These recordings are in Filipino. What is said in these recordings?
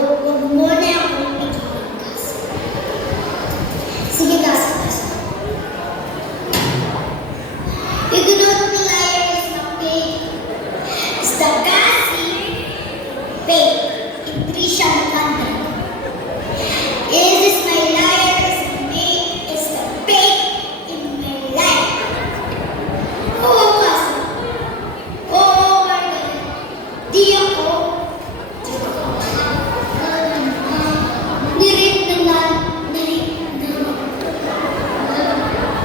huwag mo na akong pigilan, Gus. Sige, Gus. You do not rely on my faith. It's the Gussie faith in Trisha Maganda. Is this my liar's name? Is the faith in my life. Oo, Gus. Oo, Margaret. Di ako.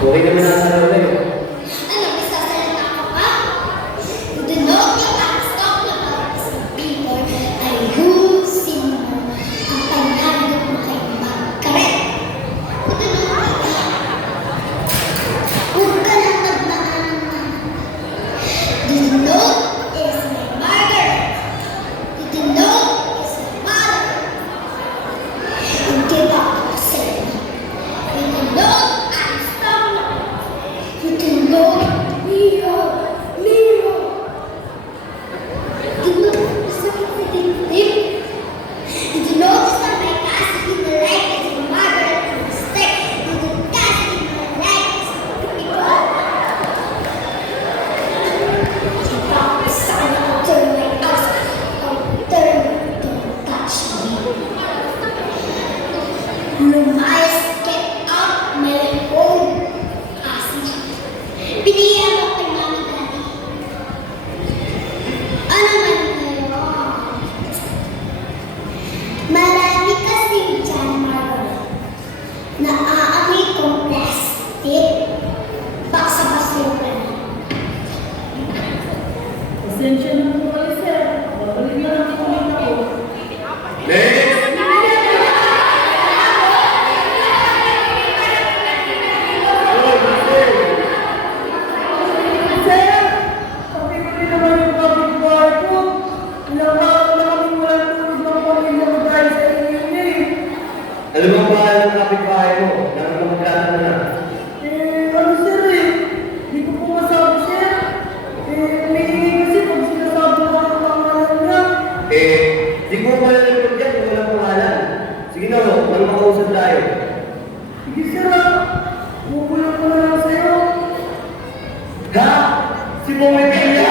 Okay naman nasa loob na yun. Ano, magsasalita ka pa? You do not get up, stop na mga people ay ayusin mo ang pangalan mo kay Margaret. You do not get up. Huwag ka nang magmaanan. You do not is my Margaret. You do not is my mother. You give up yourself. You do not you can go, Leo. You know something deep. Did you notice that my casting in the light is a Margaret mistake? Did you casting in the light is people? Son, I'll turn my house. I'll turn, don't touch me. Lumayas, get out my own. Pilihan mo kay Mami Daddy. Ano man ngayon? Marami kasing dyan, Margaret, na aamoy kong plastic. Baka sa basura na. Pasensya na po kayo, sir. Babalik na lang po ulit ako. Next! Alam mo ba ang kapitbahay mo? Nakakamagkano na? Ano sir eh? Di ko po masabi sir. May kasi pag sinasabi ko ang pangalan niya. Di ko wala ng project kung walang pangalan. Sige na, nang makausap tayo. Sige sir ah. Bubulong ko na lang sa'yo. Ha? Si Pumipilya?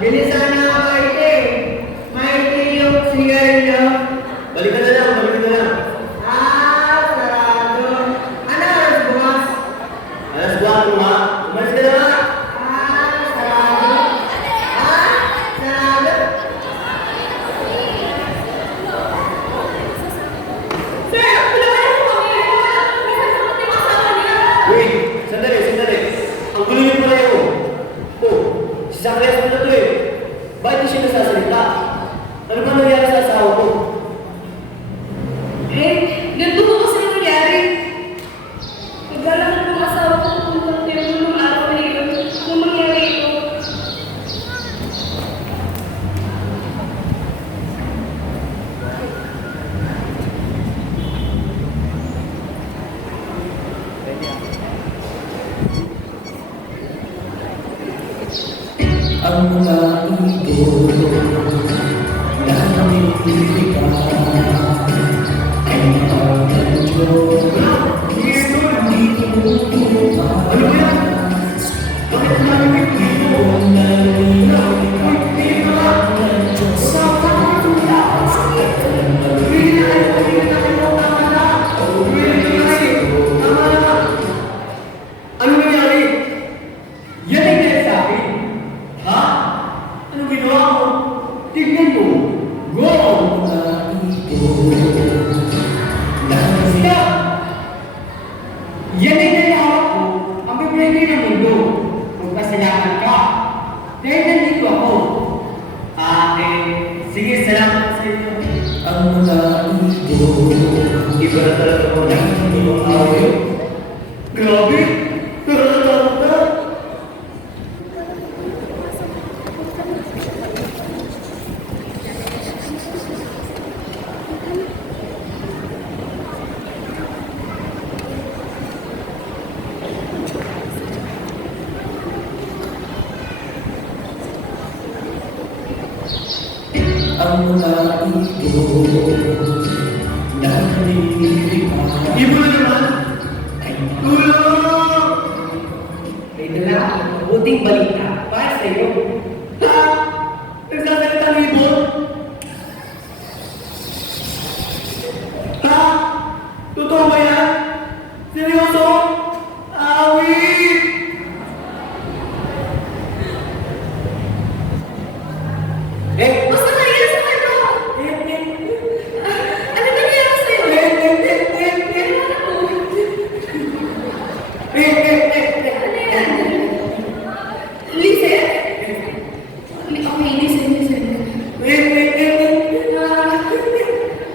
Bilisan na ako Maite. Maite yung sigarilyo. Balikan na lang, balikan na lang. Sarado. Ano oras bukas? Alas 4 ha? Umalis ka na nga. Sarado. Sarado. Sir, wala kayo po kami. May kasama niya. Wait, sandali. Ang gulo yung pala yun. Si Zacarias mo na to eh. Bakit di siya nasasalita? Ano ba nangyari sa asawa ko? Ganito po kasi nangyari. Naglalakad ng asawa ko kung pagtiro ng araw na yun. Kung mangyari ito. Ang mga ibon na namimilika ay nakakadyo hindi tumutumas kung nalilika ng Diyos sa katulas at ang nalilika Ano nangyari? Yan ang nangyari sa akin. Ha? Ano ginawa mo? Tignan mo. Go! Stop! Yan ay nangyari ko ang pwede ng mundo. Magpasalamat ka. Dahil nandito ako. Sige, salamat sa inyo. ang mga ibon. Iba na talaga ko na hindi mo away. Grabe! Nakakatakot na! Ang mga ibon na nililipat. Ibo na naman! Tulong! May dala akong mabuting balita para sa iyo. Ha? Nagsasalita ng ibon? Ha? Totoo ba yan? Seryoso? Awit! Basta kaya sa ano? Ano ba niya sa'yo? Ano yan? Listen? Okay, listen.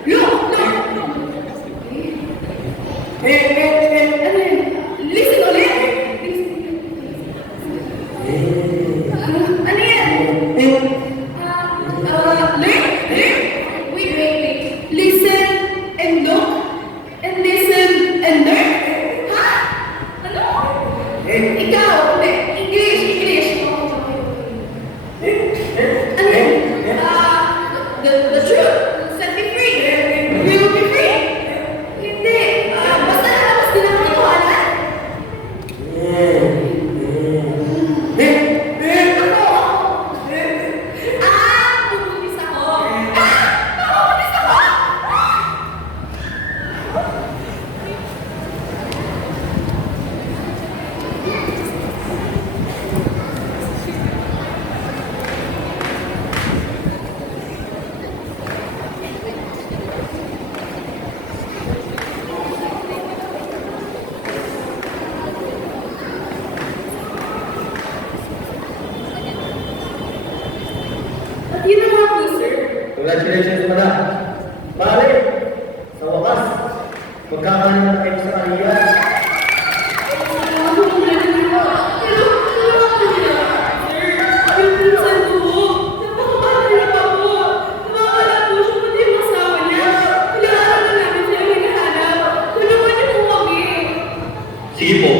Look! Ano yan? Listen ulit! Ano yan? Wait. Listen and look and listen and learn? Ha? Ano? Ikaw, English. Ano yan? The truth set me free. We will be free. Hindi. Basta nalabas din ang katotohanan. Bubuntis ako. Bubuntis ako! At yun na nga po, sir. Congratulations pala. Pare, sa wakas, magkakaroon na kayo sa kanya. Sige po,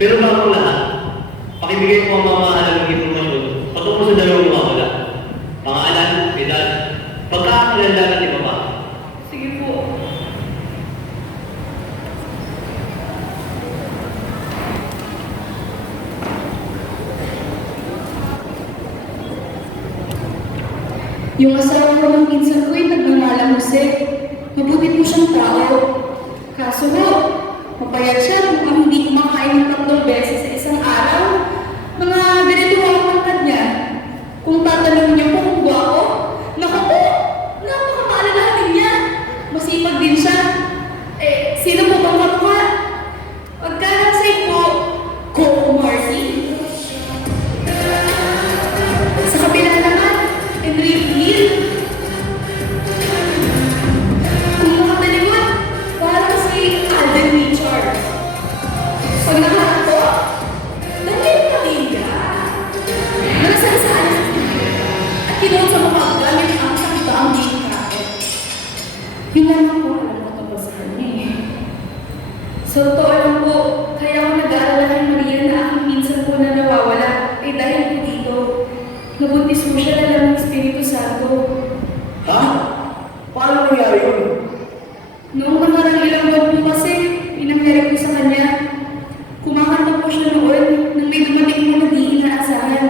pero bago ang lahat, pakibigay po ang mga mahalagang impormasyon patungkol sa dalawang mawawala. Pangalan, edad, pagkakakilanlan at iba pa. Sige po. Yung asawa ko ng pinsan ko ay nagmamalamuse. Mabuti po siyang tao. Kaso ho, mapayat siya kung hindi kumakain ng 3 beses sa isang araw. Mga ganito ang pangkat niya. Kung tatanungin niyo po kung gwapo, naku po, napakamaalalahanin niya. Masipag din siya. Sino po bang kapwa? Pagkakansay po, Coco Marcy. Sa kabila naman, Enrique Hill. Kung makatalikod, parang si Alden Richard. Pag nakaharap ko, Daniel Padilla. Nanasalasaan sa studio at kinuha sa mukha gamit ang sakitaang bingkain. Yun lang po alam ko tungkol sa kanya eh. Sa totoo lang po, kaya ako nag-aalala kay Maria na aking minsan po na nawawala ay dahil po dito. Nabuntis mo siya na lang ng Espiritu Santo. Ha? Paano nangyari yun? Noong nakarang ilang buwan po kasi, pinangyari ko sa kanya. Kumakanta po siya noon nang may dumating mo na di inaasahan.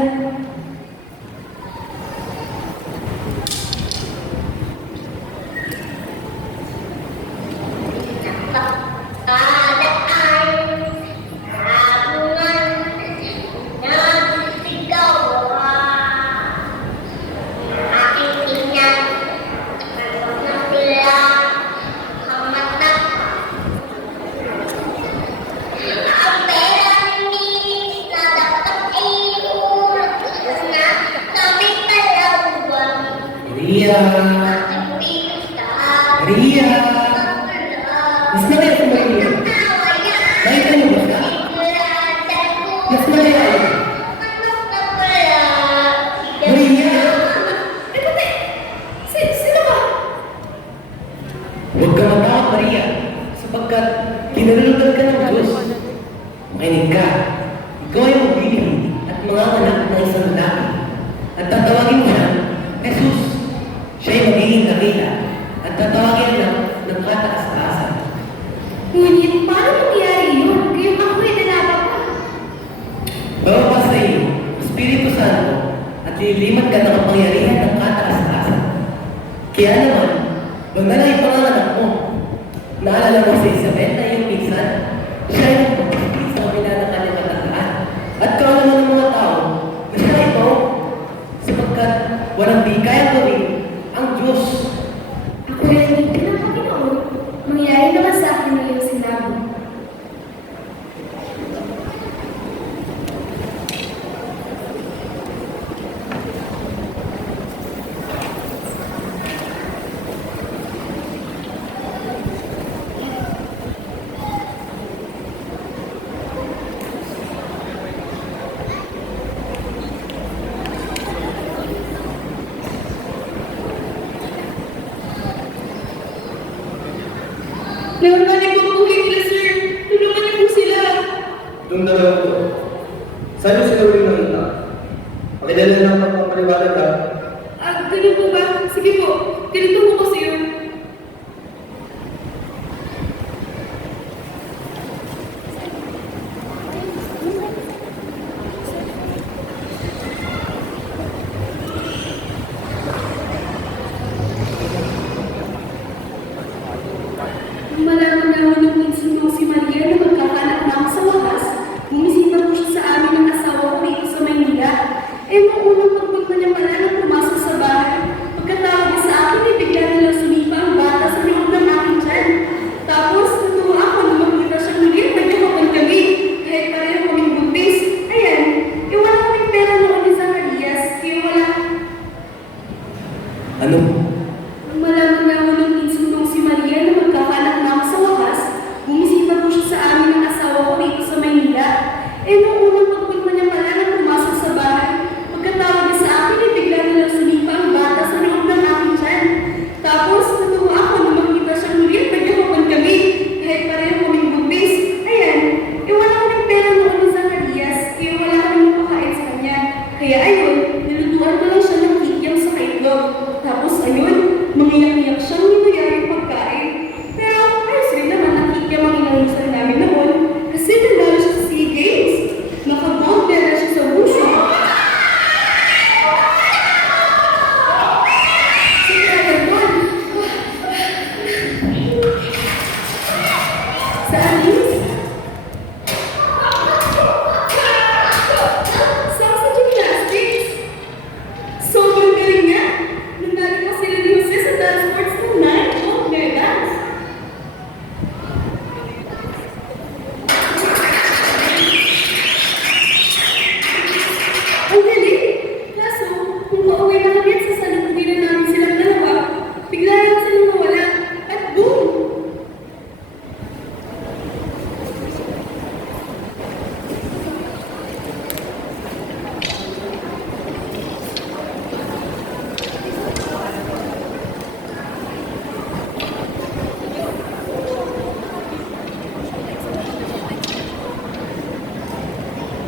Ang pera ni ka. Ikaw ay magbibigay at mga anak ng isang lalaki. At tatawagin mo siya, Jesus. Siya ay magiging dakila at tatawagin na ng kataas-taasan. Ngunit, paano mangyayari yun? Kaya ako ay dalaga pa. Bababa sa iyo, Espiritu Santo, at lilimat ka ng kapangyarihan ng kataas-taasan. Kaya naman, huwag na lang ipanganak mo. Naalala mo si Isabel na iyong pinsan? Siya ay nagpapagpapit sa kabila ng kanyang katandaan. At kaalaman ng mga tao na siya ay ito, sapagkat walang di kaya gawin ang Diyos. Ako ay hindi ng Panginoon. Mangyayari naman sa akin ang iyong sinabi. Narinig ko po nila, sir. Tulungan niyo po sila. Yung dalawa ko, saan yung sila ulit nakita? Pakidala ng pagpapaliwanag ka. Ganun po ba? Sige po. Ganito po kasi yun. Malaman na ako nung minsan nung si Maria na magkakanak na ako sa wakas, bumisita po siya sa amin ng asawa ko rito sa Maynila. Nung unang pagpunta niya pala nang pumasok sa bahay, pagkatawag niya sa akin ay bigla nilang sumipa ang bata sa loob ng aking tiyan. Tapos, natuwa ako nung makita siyang muli at nagkakapan kami. Kahit pareho kaming buntis. Ayan, wala kaming pera noon ni Zacarias, kaya wala. Ano? Nung malaman na ako nung minsan nung si Maria na magkakanak na ako sa wakas, bumisita po siya sa amin ng asawa ko rito sa Maynila. Nung unang pagpunta niya pala nang pumasok sa bahay, pagkatawag niya sa akin ay bigla nilang sumipa ang bata sa loob ng aking tiyan. Tapos, natuwa ako nung makita siyang muli at nagkakapan kami. Kahit pareho kaming buntis. Ayan, wala kaming pera noon ni Zacarias, kaya wala kaming mapakain sa kanya. Kaya ayun, nilutuan ko lang siya ng kikiam sa kaitlog. Tapos ayun, mangiyak-iyak siyang ninuyari pagkain. Pero ayos rin naman ang kikiam ang inalusan namin noon kasi nanalo siya sa SEA Games. Nakagold medal siya sa wushu. Sige, Arnold. Sa anis? Sa gymnastics? Sobrang galing niya. Nanalo pa sila ni Jose sa dance sports ng 9 gold medals. Ang galing! Kaso, kung mauwi na kami at sasalukutin na namin silang dalawa, bigla lang silang nawala. At boom!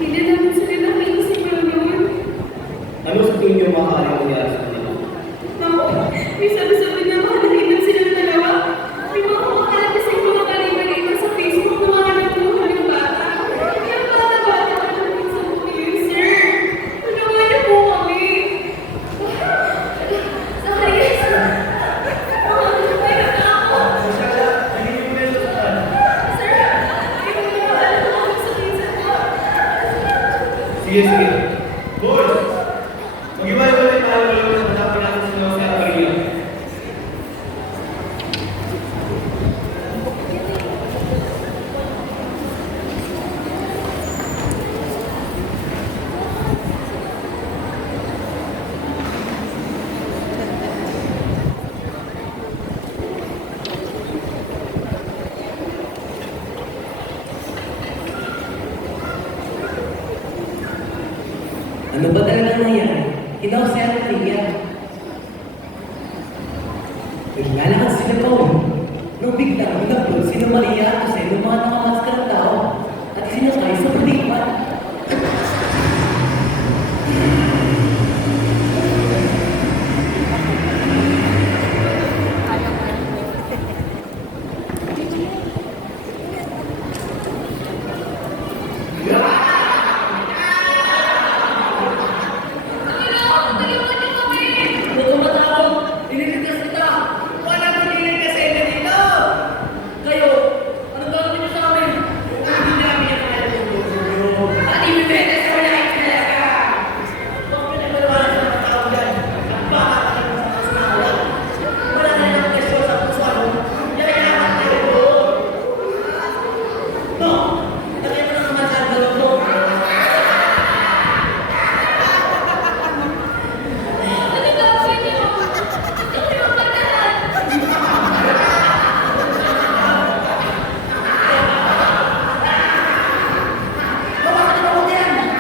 Hindi namin sila nakiisip mo noon. Ano sa tingin niyo maaaring mangyari sa kanila? Ako, may sabi-sabi na mahalagitan silang dalawa. May mga kumakalat kasi mga balita sa Facebook na mga nagtulungan ng bata. Yung bata-bata ka lang sa buhay, sir. Tulungan niyo po kami. Zacarias, mahalagitan na ako. Sir, hindi ko na alam kung ano sabihin sa ko. Sige, sige. Boys! Mag-iwalay tayo ng hanapin natin sila sa Maria. Ano ba talaga nangyari? Kinausaya ng Maria. Naglalakad sila pa nung biglang binablo sila Maria at Jose ng mga nakamask ng tao at sinasakay sa pati Pati bibenta sa wala ay talaga. Huwag pinagmaliwanag sa mga tao dyan. At baka kayo sa kasanalan. Wala na rin ang presyo sa puso mo. Yayaman tayo doon. No, nakita na naman ang galong mo. Ano gagawin niyo? Ito yung pagkahan. Hawakan mo ko yan.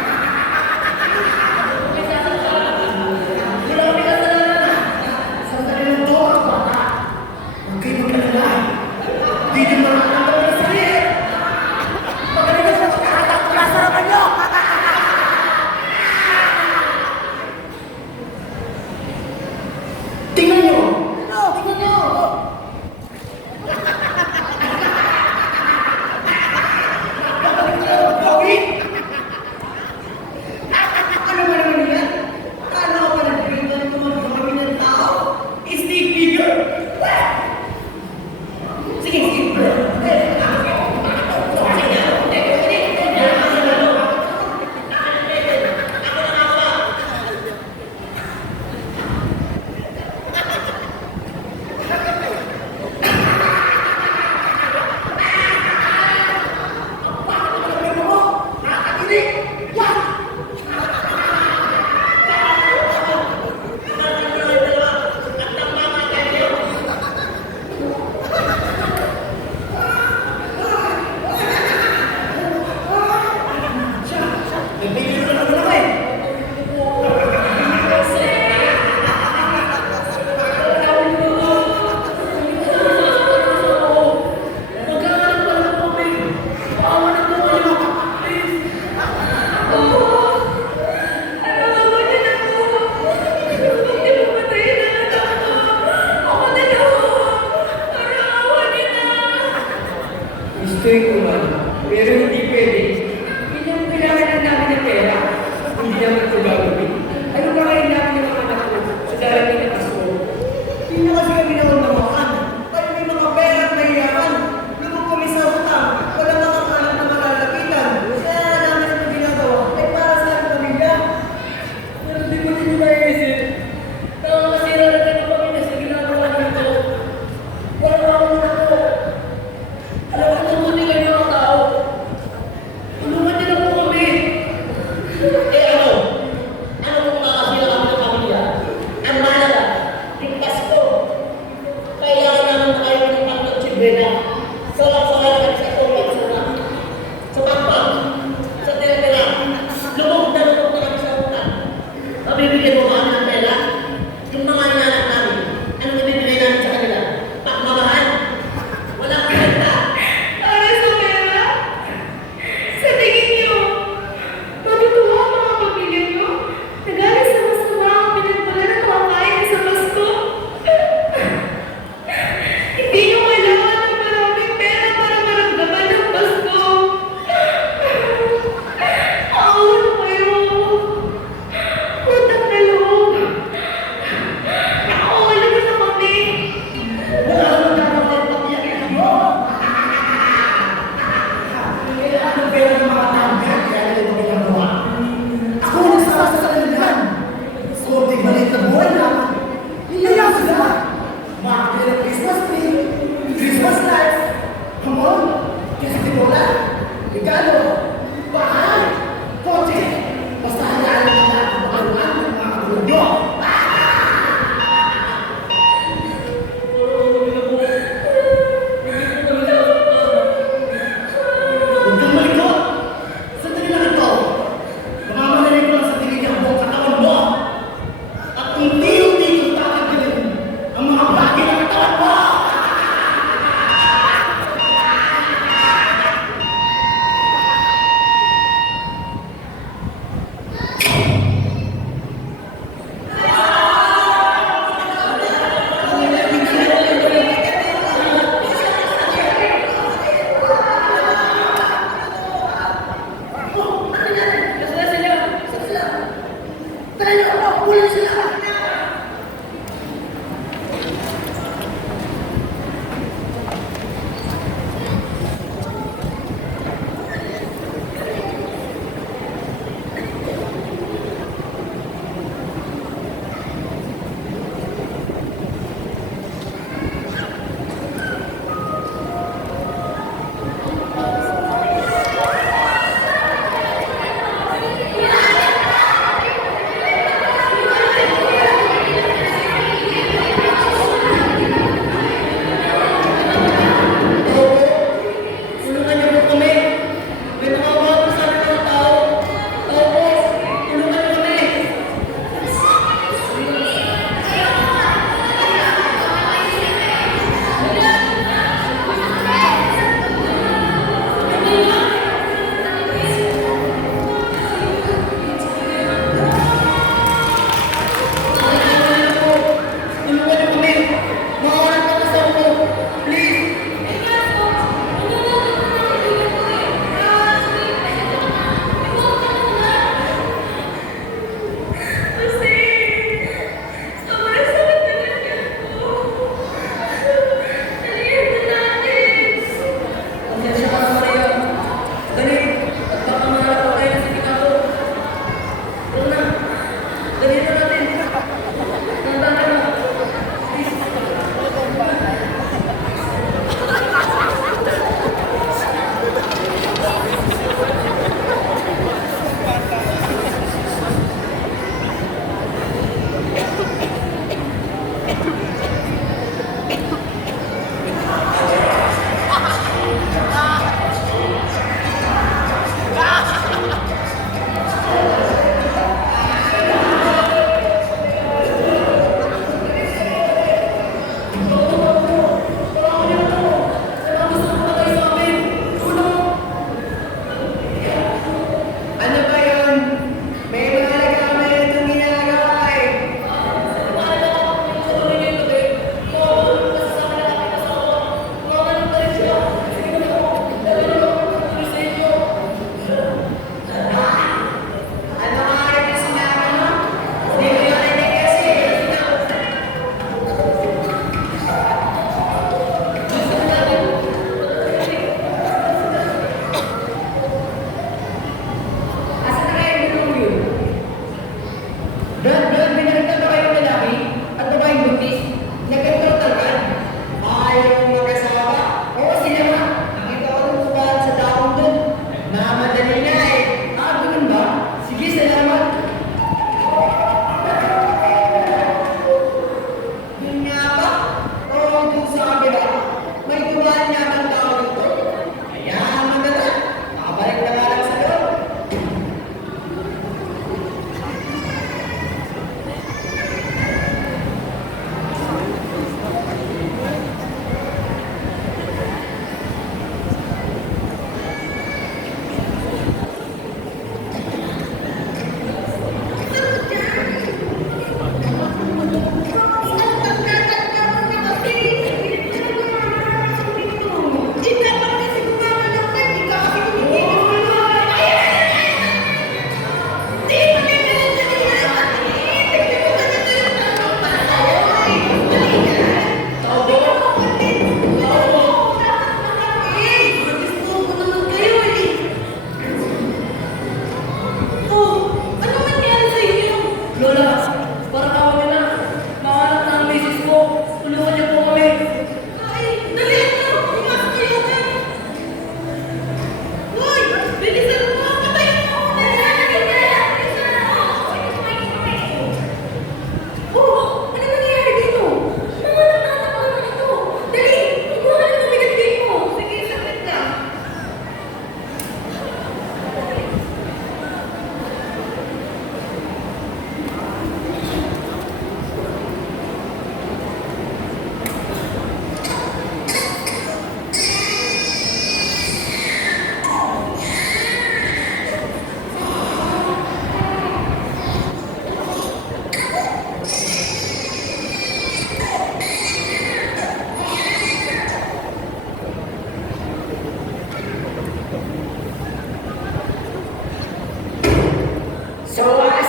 Sa wakas,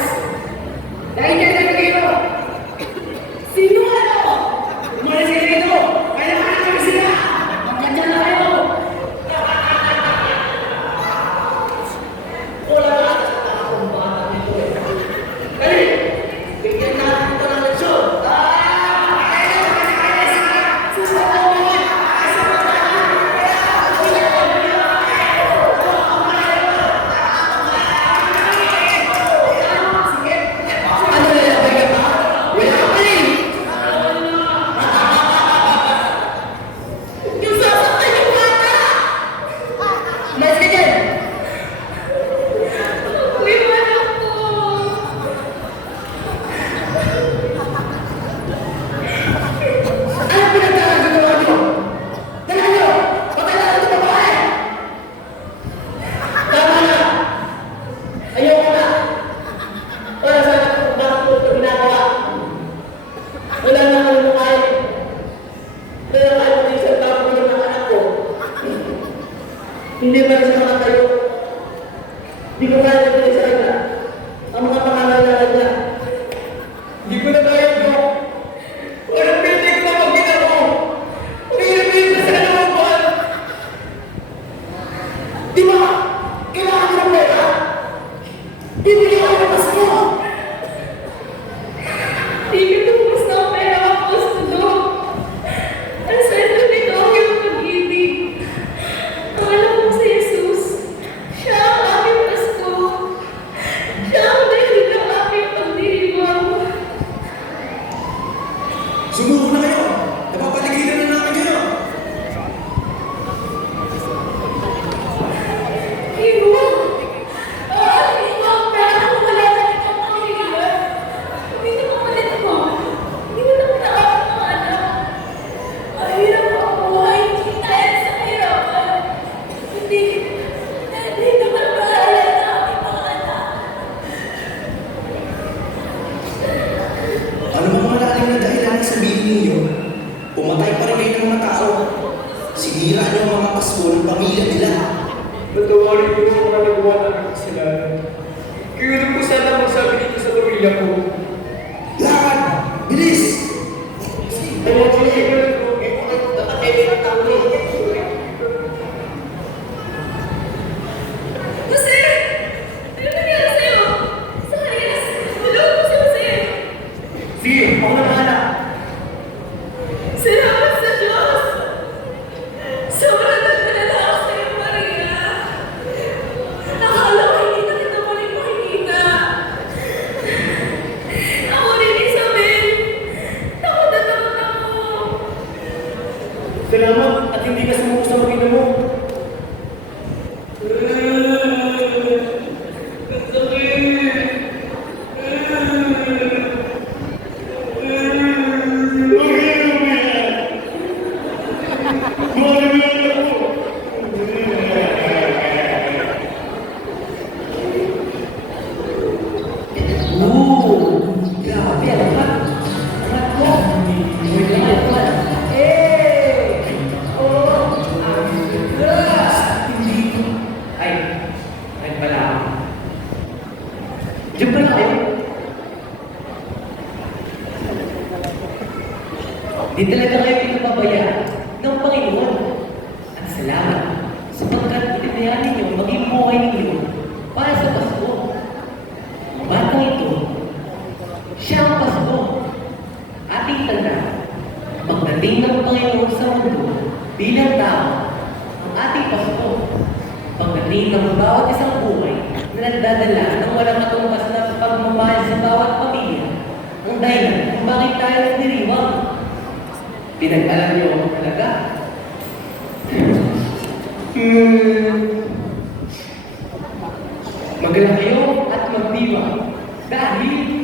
dahil ka na dito, sino ka na ako? Umalis ka dito! Kailangan kami sila! Magkandyan na kayo! Wala na ata sa takong bata nito eh. Dali! Bigyan natin ito ng leksyon! Ano na yan? May ka pa? Wala ka pa rin! Yung sasaktan yung bata! Umalis ka dyan! Liwan ako! Ano pinagkakagawa niyo? Dala niyo! Pakailangan ito babae! Tama na! Ayoko na! Wala sa akin bakit ko ito ginagawa. Wala na ako nung kain. Wala na kain ng isang tao ko ng anak ko. Hindi ba siya makatayo? Hindi ko kaya ito sa kanya. Ang mga pangangailangan niya. Hindi ko na kaya ito. Walang pwede ko na magkita mo. Pinipin na sa looban. Di ba? Kailangan ko ng pera. Bibigyan ko ng pasko. Di ka tubos na ang pera ako gusto doon. Ang swerte nito ang iyong pag-ibig. Ang alam ko si Jesus, siya ang aking Pasko. Siya ang dahilan ng aking pagdiriwang. Sumuko na kayo! Napapaligiran na namin kayo! Iwan! Iwan! Pera ko wala na itong pangiligan. Hindi na mamalit ako. Hindi mo na mataas mga anak. Mahirap ang buhay. Hindi tayo sa kahirapan. Hindi naman maalala na aking mga anak. Ano ba mga lalim na dahilan na sabihin ninyo? Pumatay pa rin kayo ng mga tao. Sinira niyo ang mga Pasko ng pamilya nila. Patawarin ko ang mga nagawa namin kasalanan. Kayo na po sana magsabi dito sa pamilya ko. Lakad! Bilis! Kaya sige ko lang po. Nakatay ng tao niyo. Jose! Ano nangyari sa'yo? Saan ka na? Tulog mo si Jose! Sige, ako na bahala. Salamat sa Diyos! Sobrang nagdalala ako sa'yo, Maria! Akala ko hindi na kita muling makikita. Ako rin, Isabel! Takot na takot ako! Salamat at hindi ka sumuko sa mag-ina mo. Grabe, alam ka? Anak ko! Uy, naman, naman. Ay, ay pala ako. Diyan pala kayo. Di talaga kayo pinapabayaan ng Panginoon. At salamat sapagkat itinayan ninyo maging buhay ninyo para sa Pasko. Ang batang ito, siya ang Pasko. Ating tanda, pagdating ng Panginoon sa mundo bilang tao, ang ating Pasko. Pagdating ng bawat isang buhay na nagdadala ng walang katumbas na pagmamahal sa bawat pamilya, ang dahilan kung bakit tayo nagdiriwang. Pinag-alam niyo ako talaga. Magalang kayo at magdiwang dahil